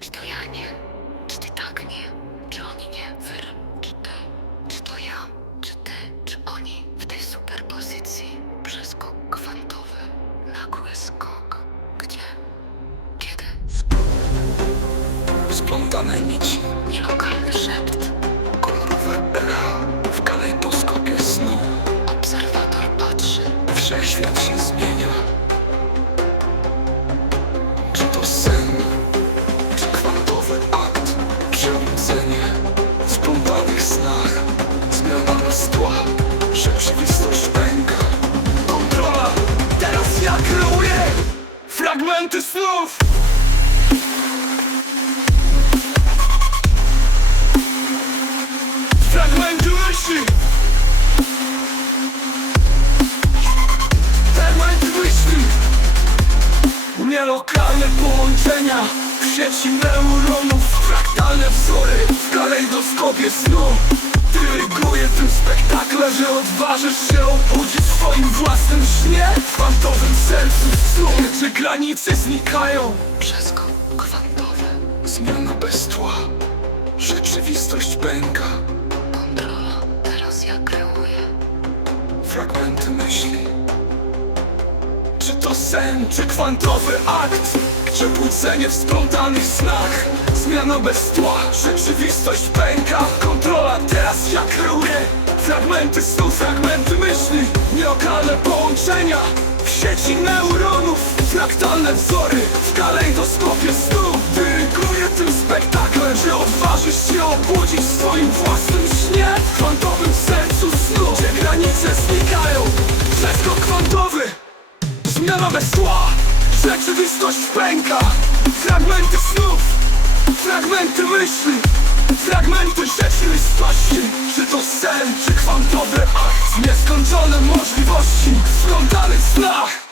Czy to ja nie? Czy ty tak nie? Czy oni nie? Wy? Czy ty? Czy to ja? Czy ty? Czy oni? W tej superpozycji przeskok kwantowy, nagły skok. Gdzie? Kiedy? Splątane nici, Nielokalny szept. kolorowe echa w kalejdoskopie snu. Obserwator patrzy. Wszechświat się zmienia. Czy to sen, fragmenty snów! Fragmenty myśli! Fragmenty myśli Nielokalne połączenia W sieci neuronów odważysz się obudzić w swoim własnym śnie W kwantowym sercu snu. Czy granice znikają. Przeskok kwantowy. Zmiana bez tła. Rzeczywistość pęka. Kontrola. Teraz ja kreuję. Fragmenty myśli. Czy to sen, czy kwantowy akt? Przebudzenie w splątanych snach Zmiana bez tła, rzeczywistość pęka. Kontrola, teraz ja kieruję Fragmenty snu, fragmenty myśli. Nielokalne połączenia W sieci neuronów. Fraktalne wzory w kalejdoskopie snu. Dyryguję tym spektaklem Że odważysz się obudzić w swoim własnym śnie. W kwantowym sercu snu Gdzie granice znikają. Przeskok kwantowy Zmiana bez Rzeczywistość pęka. Fragmenty snów Fragmenty myśli Fragmenty rzeczywistości Nieskończone możliwości W snach